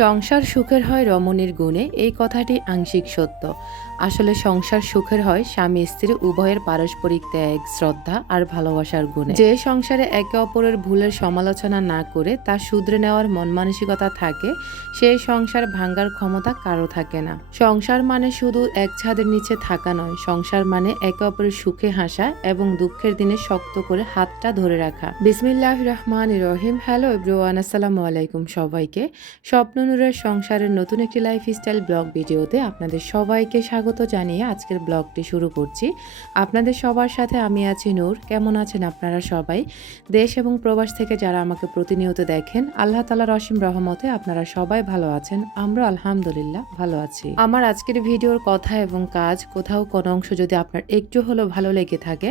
সংসার সুখের হয় রমণীর গুণে, এই কথাটি আংশিক সত্য। আসলে সংসার সুখের হয় স্বামী স্ত্রী উভয়ের পারস্পরিক ত্যাগ, শ্রদ্ধা আর ভালোবাসার গুণে। যে সংসারে একে অপরের ভুলের সমালোচনা না করে তা শুধরে নেওয়ার মন মানসিকতা থাকে, সেই সংসার ভাঙ্গার ক্ষমতা কারো থাকে না। সংসার মানে শুধু এক ছাদের নিচে থাকা নয়, সংসার মানে একে অপরের সুখে হাসা এবং দুঃখের দিনে শক্ত করে হাতটা ধরে রাখা। বিসমিল্লাহির রহমানির রহিম। হ্যালো এভরিওয়ান, আসসালামু আলাইকুম সবাইকে। স্বপ্ননূরের সংসারের নতুন একটি লাইফস্টাইল ব্লগ ভিডিওতে আপনাদের সবাইকে স্বাগত জানিয়ে আজকের ব্লগটি শুরু করছি। আপনাদের সবার সাথে আমি আছি নূর। কেমন আছেন আপনারা সবাই? দেশ এবং প্রবাস থেকে যারা আমাকে প্রতিনিয়ত দেখেন, আল্লাহ তাআলার অসীম রহমতে আপনারা সবাই ভালো আছেন। আমরা আলহামদুলিল্লাহ ভালো আছি। আমার আজকের ভিডিওর কথা এবং কাজ কোথাও কোনো অংশ যদি আপনার একটু হলেও ভালো লেগে থাকে,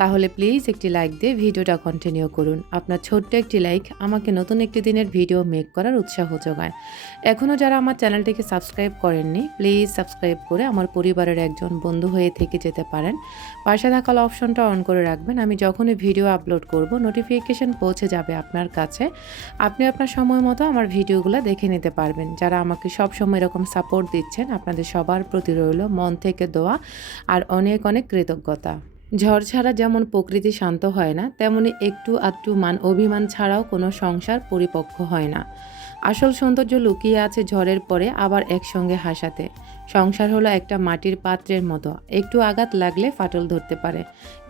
তাহলে প্লিজ একটি লাইক দিয়ে ভিডিওটা কন্টিনিউ করুন। আপনার ছোট্ট একটি লাইক আমাকে নতুন একটি দিনের ভিডিও মেক করার উৎসাহ যোগায়। এখনও যারা আমার চ্যানেলটিকে সাবস্ক্রাইব করেননি, প্লিজ সাবস্ক্রাইব করে আমার পরিবারের একজন বন্ধু হয়ে থেকে যেতে পারেন। পাশে থাকা অপশনটা অন করে রাখবেন। আমি যখনই ভিডিও আপলোড করব, নোটিফিকেশন পৌঁছে যাবে আপনার কাছে। আপনি আপনার সময় মতো আমার ভিডিওগুলো দেখে নিতে পারবেন। যারা আমাকে সব সময় এরকম সাপোর্ট দিচ্ছেন, আপনাদের সবার প্রতি রইল মন থেকে দোয়া আর অনেক অনেক কৃতজ্ঞতা। ঝড় ছাড়া যেমন প্রকৃতি শান্ত হয় না, তেমনি একটু আধটু মান অভিমান ছাড়াও কোনো সংসার পরিপক্ক হয় না। আসল সৌন্দর্য লুকিয়ে আছে ঝড়ের পরে আবার একসঙ্গে হাসাতে। সংসার হলো একটা মাটির পাত্রের মতো, একটু আঘাত লাগলে ফাটল ধরতে পারে,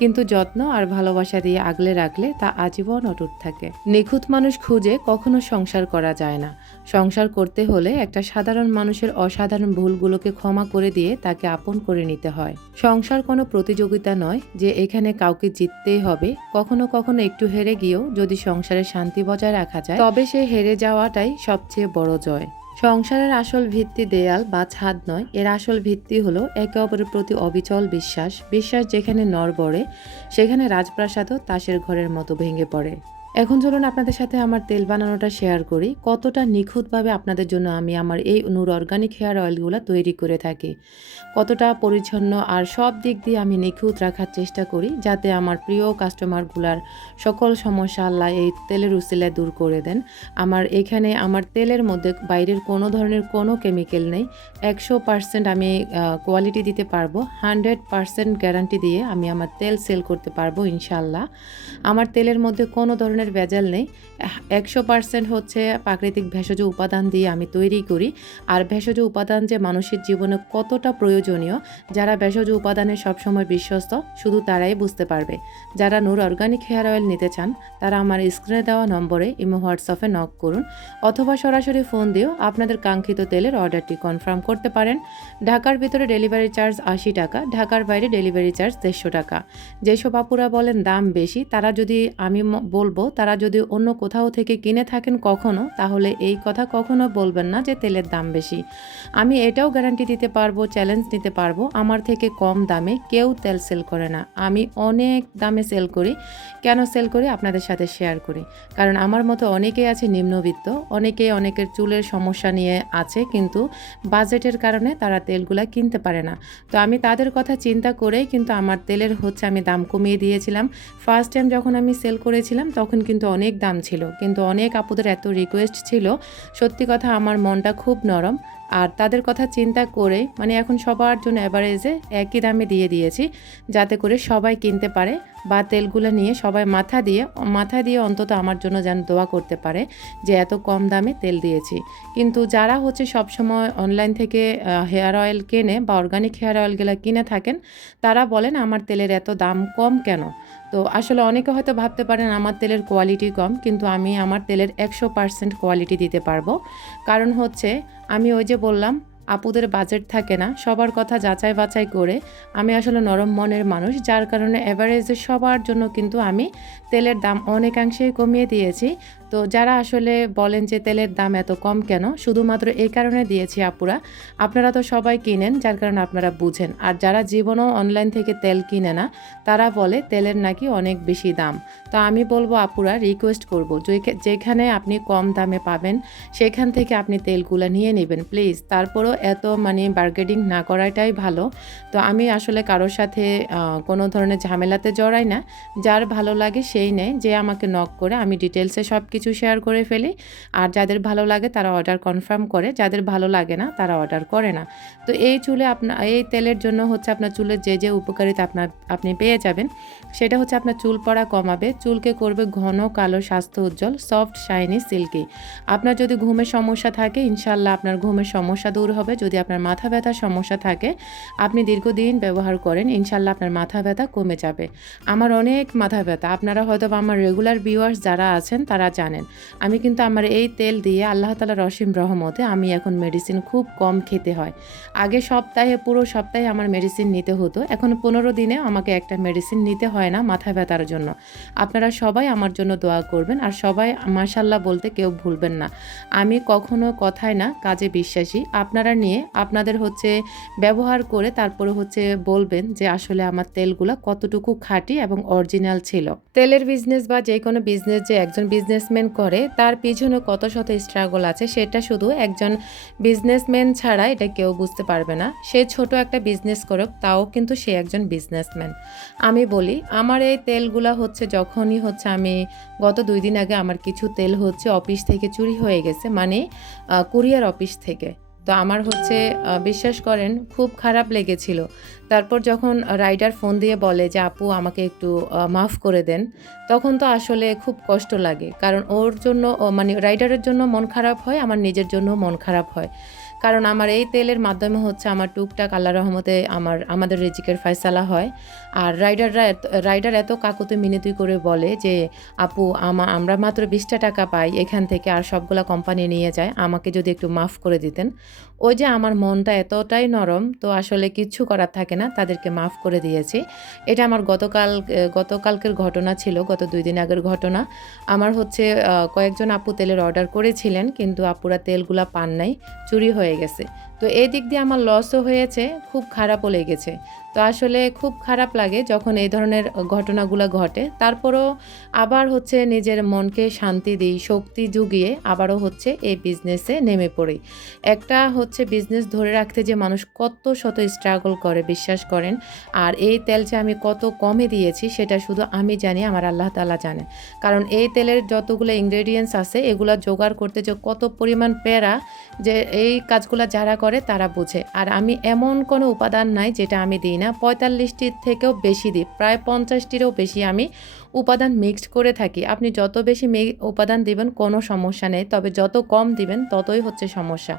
কিন্তু যত্ন আর ভালোবাসা দিয়ে আগলে রাখলে তা আজীবন অটুট থাকে। নিখুঁত মানুষ খুঁজে কখনো সংসার করা যায় না। সংসার করতে হলে একটা সাধারণ মানুষের অসাধারণ ভুলগুলোকে ক্ষমা করে দিয়ে তাকে আপন করে নিতে হয়। সংসার কোনো প্রতিযোগিতা নয় যে এখানে কাউকে জিততেই হবে। কখনো কখনো একটু হেরে গিয়েও যদি সংসারে শান্তি বজায় রাখা যায়, তবে সে হেরে যাওয়াটাই সবচেয়ে বড় জয়। সংসারের আসল ভিত্তি দেয়াল বা ছাদ নয়, এর আসল ভিত্তি হলো একে অপরের প্রতি অবিচল বিশ্বাস। বিশ্বাস যেখানে নড়বড়ে, সেখানে রাজপ্রাসাদও তাসের ঘরের মতো ভেঙে পড়ে। এখন চলুন আপনাদের সাথে আমার তেল বানানোটা শেয়ার করি। কতটা নিখুঁতভাবে আপনাদের জন্য আমি আমার এই নূর অর্গানিক হেয়ার অয়েলগুলো তৈরি করে থাকি, কতটা পরিচ্ছন্ন আর সব দিক দিয়ে আমি নিখুঁত রাখার চেষ্টা করি, যাতে আমার প্রিয় কাস্টমারগুলার সকল সমস্যা আল্লাহ এই তেলের উসিলায় দূর করে দেন। এখানে আমার তেলের মধ্যে বাইরের কোনো ধরনের কোনো কেমিক্যাল নেই। 100% আমি কোয়ালিটি দিতে পারবো। 100% গ্যারান্টি দিয়ে আমি আমার তেল সেল করতে পারবো ইনশাল্লাহ। আমার তেলের মধ্যে কোনো ধরনের ভেজাল নেই। 100% হচ্ছে প্রাকৃতিক ভেষজ উপাদান দিয়ে আমি তৈরি করি। আর ভেষজ উপাদান যে মানুষের জীবনে কতটা প্রয়োজনীয়, যারা ভেষজ উপাদানে সবসময় বিশ্বস্ত, শুধু তারাই বুঝতে পারবে। যারা নূর অর্গানিক হেয়ার অয়েল নিতে চান, তারা আমার স্ক্রিনে দেওয়া নম্বরে ইমো হোয়াটসঅ্যাপে নক করুন, অথবা সরাসরি ফোন দিয়েও আপনাদের কাঙ্ক্ষিত তেলের অর্ডারটি কনফার্ম করতে পারেন। ঢাকার ভিতরে ডেলিভারি চার্জ 80 টাকা, ঢাকার বাইরে ডেলিভারি চার্জ 150 টাকা। যেসব আপুরা বলেন দাম বেশি, তারা যদি বলবো তারা যদি অন্য কোথাও থেকে কিনে থাকেন কখনো, তাহলে এই কথা কখনো বলবেন না যে তেলের দাম বেশি। আমি এটাও গ্যারান্টি দিতে পারবো, চ্যালেঞ্জ নিতে পারবো, আমার থেকে কম দামে কেউ তেল সেল করে না। আমি অনেক দামে সেল করি। কেন সেল করি? আপনাদের সাথে শেয়ার করি। কারণ আমার মতো অনেকেই আছে নিম্নবিত্ত, অনেকের চুলের সমস্যা নিয়ে আছে, কিন্তু বাজেটের কারণে তারা তেলগুলা কিনতে পারে না। তো আমি তাদের কথা চিন্তা করেই কিন্তু আমার তেলের আমি দাম কমিয়ে দিয়েছিলাম। ফার্স্ট টাইম যখন আমি সেল করেছিলাম তখন কিন্তু অনেক দাম ছিল, কিন্তু অনেক আপুদের এত রিকোয়েস্ট ছিল, সত্যি কথা আমার মনটা খুব নরম। আর তাদের কথা চিন্তা করে এখন সবার জন্য অ্যাভারেজে একই দামে দিয়ে দিয়েছি, যাতে করে সবাই কিনতে পারে বা তেলগুলো নিয়ে সবাই মাথা দিয়ে অন্তত আমার জন্য যেন দোয়া করতে পারে যে এত কম দামে তেল দিয়েছি। কিন্তু যারা সবসময় অনলাইন থেকে হেয়ার অয়েল কেনে বা অর্গানিক হেয়ার অয়েলগুলো কিনে থাকেন, তারা বলেন আমার তেলের এত দাম কম কেন। তো আসলে অনেকে হয়তো ভাবতে পারেন আমার তেলের কোয়ালিটি কম, কিন্তু আমি আমার তেলের 100% কোয়ালিটি দিতে পারবো। কারণ আমি ওই যে বললাম, আপুদের বাজেট থাকে না, সবার কথা যাচাই বাছাই করে আমি আসলে নরম মনের মানুষ, যার কারণে এভারেজে সবার জন্য কিন্তু আমি তেলের দাম অনেকাংশেই কমিয়ে দিয়েছি। তো যারা আসলে বলেন যে তেলের দাম এত কম কেন, শুধুমাত্র এই কারণে দিয়েছি আপুরা, আপনারা তো সবাই কিনেন, যার কারণে আপনারা বুঝেন। আর যারা জীবনেও অনলাইন থেকে তেল কিনে না, তারা বলে তেলের নাকি অনেক বেশি দাম। তো আমি বলবো আপুরা, রিকোয়েস্ট করব, যেখানে আপনি কম দামে পাবেন সেখান থেকে আপনি তেলগুলো নিয়ে নেবেন প্লিজ। তারপরও এত বার্গেনিং না করাটাই ভালো। তো আমি আসলে কারোর সাথে কোনো ধরনের ঝামেলাতে জড়াই না। যার ভালো লাগে সেই নেয়, যে আমাকে নক করে আমি ডিটেলসে সব কিছু শেয়ার করে ফেলি। আর যাদের ভালো লাগে তারা অর্ডার কনফার্ম করে, যাদের ভালো লাগে না তারা অর্ডার করে না। তো এই এই তেলের জন্য হচ্ছে আপনার চুলের যে উপকারিতা আপনি পেয়ে যাবেন, সেটা হচ্ছে আপনার চুল পড়া কমাবে, চুলকে করবে ঘন কালো, স্বাস্থ্য উজ্জ্বল, সফট, শাইনি, সিল্কি। আপনার যদি ঘুমের সমস্যা থাকে ইনশাল্লাহ আপনার ঘুমের সমস্যা দূর হবে। যদি আপনার মাথা ব্যথার সমস্যা থাকে, আপনি দীর্ঘদিন ব্যবহার করেন, ইনশাল্লাহ আপনার মাথা ব্যথা কমে যাবে। আমার অনেক মাথা ব্যথা, আপনারা হয়তো আমার রেগুলার ভিউয়ার্স যারা আছেন তারা জানেন। আমি কিন্তু আমার এই তেল দিয়ে আল্লাহ তাআলার অসীম রহমতে আমি এখন মেডিসিন খুব কম খেতে হয়। আগে পুরো সপ্তাহে আমার মেডিসিন নিতে হতো, এখন 15 দিনে আমাকে একটা মেডিসিন নিতে হয় না মাথা ব্যথার জন্য। আপনারা সবাই আমার জন্য দোয়া করবেন, আর সবাই মাশাআল্লাহ বলতে কেউ ভুলবেন না। আমি কখনো কথায় না কাজে বিশ্বাসী। আপনারা নিয়ে আপনাদের হচ্ছে ব্যবহার করে তারপরে হচ্ছে বলবেন যে আসলে আমার তেলগুলো কতটুকু খাঁটি এবং অরিজিনাল ছিল। তেলের বিজনেস বা যে কোনো বিজনেস যে একজন বিজনেসম্যান করে তার পিছনে কত শত স্ট্রাগল আছে সেটা শুধু একজন বিজনেসম্যান ছাড়া এটা কেউ বুঝতে পারবে না। সে ছোট একটা বিজনেস করুক তাও কিন্তু সে একজন বিজনেসম্যান। আমি বলি আমার এই তেলগুলা হচ্ছে যখনই হচ্ছে আমি গত 2 দিন আগে আমার কিছু তেল হচ্ছে অফিস থেকে চুরি হয়ে গেছে, মানে কুরিয়ার অফিস থেকে। তো আমার হচ্ছে বিশ্বাস করেন খুব খারাপ লেগেছিল। তারপর যখন রাইডার ফোন দিয়ে বলে যে আপু আমাকে একটু মাফ করে দেন, তখন তো আসলে খুব কষ্ট লাগে। কারণ ওর জন্য মানে রাইডারের জন্য মন খারাপ হয়, আমার নিজের জন্য মন খারাপ হয়। কারণ আমার এই তেলের মাধ্যমে হচ্ছে আমার টুকটাক আল্লাহর রহমতে আমাদের রিজিকের ফয়সালা হয়। আর রাইডার এত কাকুতি মিনতি করে বলে যে আপু আমরা মাত্র 20টা টাকা পাই এখান থেকে, আর সবগুলা কোম্পানি নিয়ে যায়, আমাকে যদি একটু মাফ করে দিতেন। ওই যে আমার মনটা এতটাই নরম, তো আসলে কিচ্ছু করার থাকে না, তাদেরকে মাফ করে দিয়েছি। এটা আমার গতকালকের ঘটনা ছিল, গত 2 দিন আগের ঘটনা। আমার হচ্ছে কয়েকজন আপু তেলের অর্ডার করেছিলেন, কিন্তু আপুরা তেলগুলা পান নাই, চুরি হয়ে গেছে। তো এই দিক দিয়ে আমার লসও হয়েছে, খুব খারাপও লেগেছে। তো আসলে খুব খারাপ লাগে যখন এই ধরনের ঘটনাগুলো ঘটে। তারপরও আবার হচ্ছে নিজের মনকে শান্তি দিই, শক্তি জুগিয়ে আবারও হচ্ছে এই বিজনেসে নেমে পড়ি। একটা হচ্ছে বিজনেস ধরে রাখতে যে মানুষ কত শত স্ট্রাগল করে বিশ্বাস করেন। আর এই তেল যে আমি কত কমে দিয়েছি সেটা শুধু আমি জানি, আমার আল্লাহ তাআলা জানেন। কারণ এই তেলের যতগুলো ইনগ্রেডিয়েন্টস আছে এগুলা জোগাড় করতে যে কত পরিমাণ প্যারা, যে এই কাজগুলো যারা করে তারা বোঝে। আর আমি এমন কোনো উপাদান নাই যেটা আমি দিই না, 45টির থেকেও বেশি দিই, প্রায় 50টিরও বেশি আমি উপাদান মিক্সড করে থাকি। আপনি যত বেশি উপাদান দিবেন কোনো সমস্যা নেই, তবে যত কম দিবেন ততই হচ্ছে সমস্যা।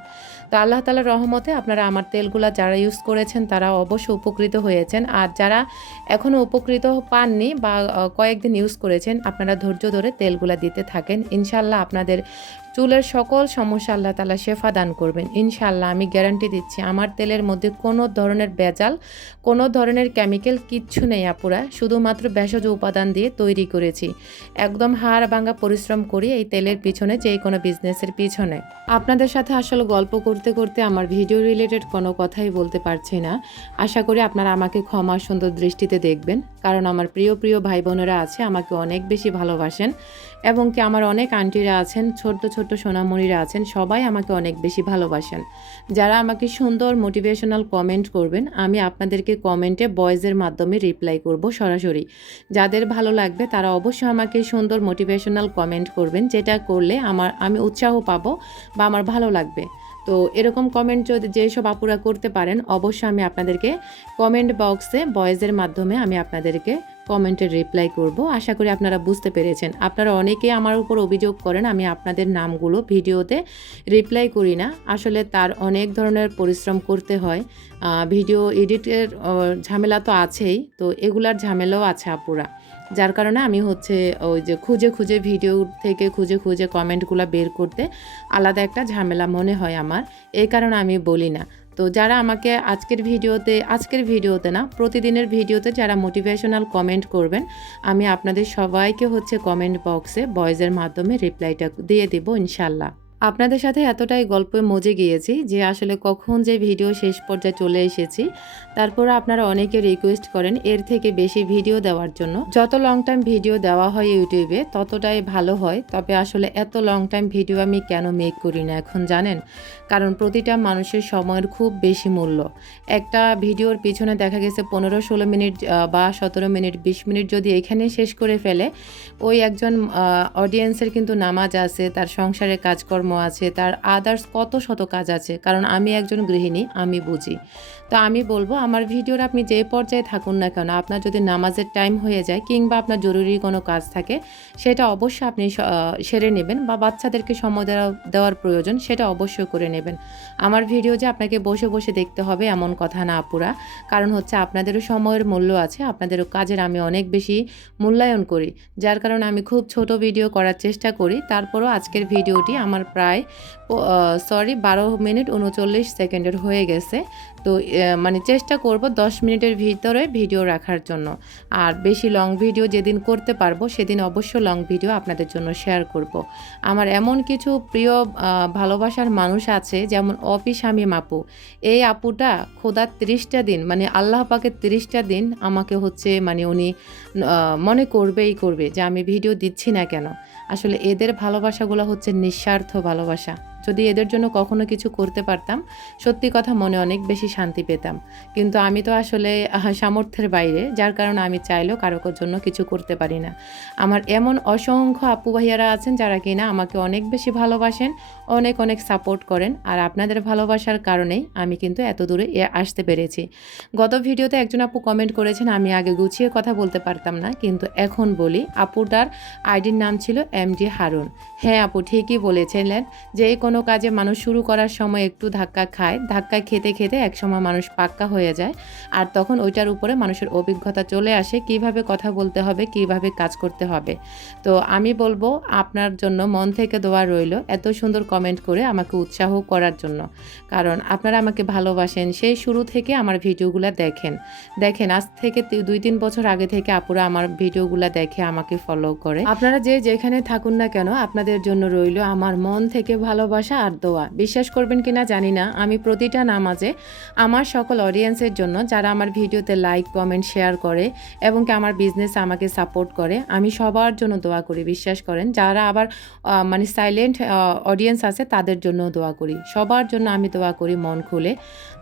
তো আল্লাহ তাআলার রহমতে আপনারা আমার তেলগুলা যারা ইউজ করেছেন তারা অবশ্যই উপকৃত হয়েছেন। আর যারা এখনও উপকৃত পাননি বা কয়েকদিন ইউজ করেছেন, আপনারা ধৈর্য ধরে তেলগুলা দিতে থাকেন, ইনশাল্লাহ আপনাদের চুলের সকল সমস্যা আল্লাহ তাআলা শেফা দান করবেন ইনশাল্লাহ। আমি গ্যারান্টি দিচ্ছি আমার তেলের মধ্যে কোনো ধরনের ভেজাল, কোনো ধরনের কেমিক্যাল কিচ্ছু নেই আপুরা, শুধুমাত্র ভেষজ উপাদান দিয়ে তৈরি করেছি। একদম হাড় ভাঙা পরিশ্রম করি এই তেলের পিছনে, যে কোনো বিজনেসের পিছনে। আপনাদের সাথে আসলে গল্প করতে করতে আমার ভিডিও রিলেটেড কোনো কথাই বলতে পারছি না। আশা করি আপনারা আমাকে ক্ষমা সুন্দর দৃষ্টিতে দেখবেন, কারণ আমার প্রিয় প্রিয় ভাই বোনেরা আছে আমাকে অনেক বেশি ভালোবাসেন, এবং কি আমার অনেক আন্টিরা আছেন, ছোট্ট ছোট্ট সোনামণিরা আছেন, সবাই আমাকে অনেক বেশি ভালোবাসেন। যারা আমাকে সুন্দর মোটিভেশনাল কমেন্ট করবেন, আমি আপনাদেরকে কমেন্টে ভয়েসের মাধ্যমে রিপ্লাই করব সরাসরি। যাদের ভালো লাগবে তারা অবশ্যই আমাকে সুন্দর মোটিভেশনাল কমেন্ট করবেন, যেটা করলে আমি উৎসাহ পাবো বা আমার ভালো লাগবে। তো এরকম কমেন্ট যদি যেসব আপুরা করতে পারেন, অবশ্যই আমি আপনাদেরকে কমেন্ট বক্সে ভয়েসের মাধ্যমে আমি আপনাদেরকে কমেন্টের রিপ্লাই করব। আশা করি আপনারা বুঝতে পেরেছেন। আপনারা অনেকেই আমার উপর অভিযোগ করেন আমি আপনাদের নামগুলো ভিডিওতে রিপ্লাই করি না। আসলে তার অনেক ধরনের পরিশ্রম করতে হয়, ভিডিও এডিটের ঝামেলা তো আছেই, তো এগুলার ঝামেলাও আছে আপুরা, যার কারণে আমি হচ্ছে ওই যে খুঁজে খুঁজে ভিডিও থেকে খুঁজে খুঁজে কমেন্টগুলো বের করতে আলাদা একটা ঝামেলা মনে হয় আমার, এই কারণে আমি বলি না। তো যারা আমাকে আজকের ভিডিওতে না প্রতিদিনের ভিডিওতে যারা মোটিভেশনাল কমেন্ট করবেন, আমি আপনাদের সবাইকে হচ্ছে কমেন্ট বক্সে ভয়েসের মাধ্যমে রিপ্লাইটা দিয়ে দেব ইনশাল্লাহ। আপনাদের সাথে এতটাই গল্পে মজে গিয়েছি যে আসলে কখন যে ভিডিও শেষ পর্যায়ে চলে এসেছি। তারপরে আপনারা অনেকে রিকোয়েস্ট করেন এর থেকে বেশি ভিডিও দেওয়ার জন্য। যত লং টাইম ভিডিও দেওয়া হয় ইউটিউবে ততটাই ভালো হয়। তবে আসলে এত লং টাইম ভিডিও আমি কেন মেক করি না এখন জানেন? কারণ প্রতিটা মানুষের সময়ের খুব বেশি মূল্য। একটা ভিডিওর পিছনে দেখা গেছে 15-16 মিনিট বা 17 মিনিট 20 মিনিট যদি এখানে শেষ করে ফেলে, ওই একজন অডিয়েন্সের কিন্তু নামাজ আছে, তার সংসারে কাজকর্ম আছে, তার আদার্স কত শত কাজ আছে। কারণ আমি একজন গৃহিণী, আমি বুঝি। তো আমি বলবো আমার ভিডিওর আপনি যে পর্যায়ে থাকুন না কেন, আপনার যদি নামাজের টাইম হয়ে যায় কিংবা আপনার জরুরি কোনো কাজ থাকে, সেটা অবশ্যই আপনি সেরে নেবেন, বা বাচ্চাদেরকে সময় দেওয়ার প্রয়োজন সেটা অবশ্যই করে নেবেন। আমার ভিডিও যে আপনাকে বসে বসে দেখতে হবে এমন কথা না আপুরা। কারণ হচ্ছে আপনাদেরও সময়ের মূল্য আছে, আপনাদেরও কাজের আমি অনেক বেশি মূল্যায়ন করি। যার কারণে আমি খুব ছোট ভিডিও করার চেষ্টা করি। তারপরও আজকের ভিডিওটি আমার প্রায় 12 মিনিট 39 সেকেন্ডের হয়ে গেছে। তো মানে চেষ্টা করব 10 মিনিটের ভিতরে ভিডিও রাখার জন্য। আর বেশি লং ভিডিও যেদিন করতে পারবো সেদিন অবশ্য লং ভিডিও আপনাদের জন্য শেয়ার করব। আমার এমন কিছু প্রিয় ভালোবাসার মানুষ আছে, যেমন শামীম আপু। এই আপুটা খোদার 30টা দিন, মানে আল্লাহ পাকের 30টা দিন আমাকে হচ্ছে মানে উনি মনে করবেই করবে যে আমি ভিডিও দিচ্ছি না কেন। আসলে এদের ভালোবাসাগুলো হচ্ছে নিঃস্বার্থ ভালোবাসা। যদি এদের জন্য কখনো কিছু করতে পারতাম, সত্যি কথা মনে অনেক বেশি শান্তি পেতাম। কিন্তু আমি তো আসলে সামর্থ্যের বাইরে, যার কারণে আমি চাইলেও কারোর জন্য কিছু করতে পারি না। আমার এমন অসংখ্য আপু ভাইয়ারা আছেন যারা কিনা আমাকে অনেক বেশি ভালোবাসেন, অনেক অনেক সাপোর্ট করেন। আর আপনাদের ভালোবাসার কারণেই আমি কিন্তু এত দূরে আসতে পেরেছি। গত ভিডিওতে একজন আপু কমেন্ট করেছেন আমি আগে গুছিয়ে কথা বলতে পারতাম না, কিন্তু এখন বলি। আপুটার আইডির নাম ছিল এমডি হারুন। হ্যাঁ আপু, ঠিকই বলেছিলেন যে কোনো কাজে মানুষ শুরু করার সময় একটু ধাক্কা খায়, ধাক্কা খেতে খেতে একসময় মানুষ পাক্কা হয়ে যায়। আর তখন ওইটার উপরে মানুষের অভিজ্ঞতা চলে আসে, কিভাবে কথা বলতে হবে, কিভাবে কাজ করতে হবে। তো আমি বলবো আপনার জন্য মন থেকে দোয়া রইল এত সুন্দর কমেন্ট করে আমাকে উৎসাহ করার জন্য। কারণ আপনারা আমাকে ভালোবাসেন, সেই শুরু থেকে আমার ভিডিওগুলো দেখেন আজ থেকে 2-3 বছর আগে থেকে আপুরা আমার ভিডিওগুলো দেখে আমাকে ফলো করে। আপনারা যে যেখানে থাকুন না কেন, আপনাদের জন্য রইল আমার মন থেকে ভালোবাসা আর দোয়া। বিশ্বাস করবেন কিনা জানি না, আমি প্রতিটা নামাজে আমার সকল অডিয়েন্সের জন্য যারা আমার ভিডিওতে লাইক কমেন্ট শেয়ার করে এবং কি আমার বিজনেসে আমাকে সাপোর্ট করে, আমি সবার জন্য দোয়া করি। বিশ্বাস করেন, যারা আবার মানে সাইলেন্ট অডিয়েন্স আছে তাদের জন্য দোয়া করি। সবার জন্য আমি দোয়া করি মন খুলে।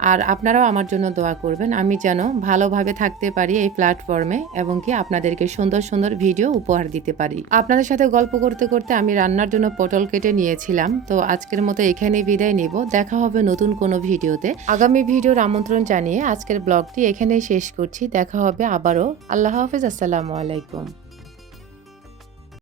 আর আপনারাও আমার জন্য দোয়া করবেন, আমি যেন ভালোভাবে থাকতে পারি এই প্ল্যাটফর্মে এবং কি আপনাদেরকে সুন্দর সুন্দর ভিডিও উপহার দিতে পারি। আপনাদের সাথে গল্প করতে করতে আমি রান্নার জন্য পটল কেটে নিয়েছিলাম। তো আজকের মতো এখানেই বিদায় নিব। দেখা হবে নতুন কোনো ভিডিওতে। আগামী ভিডিওর আমন্ত্রণ জানিয়ে আজকের ব্লগটি এখানেই শেষ করছি। দেখা হবে আবারও। আল্লাহ হাফেজ, আসসালামু আলাইকুম।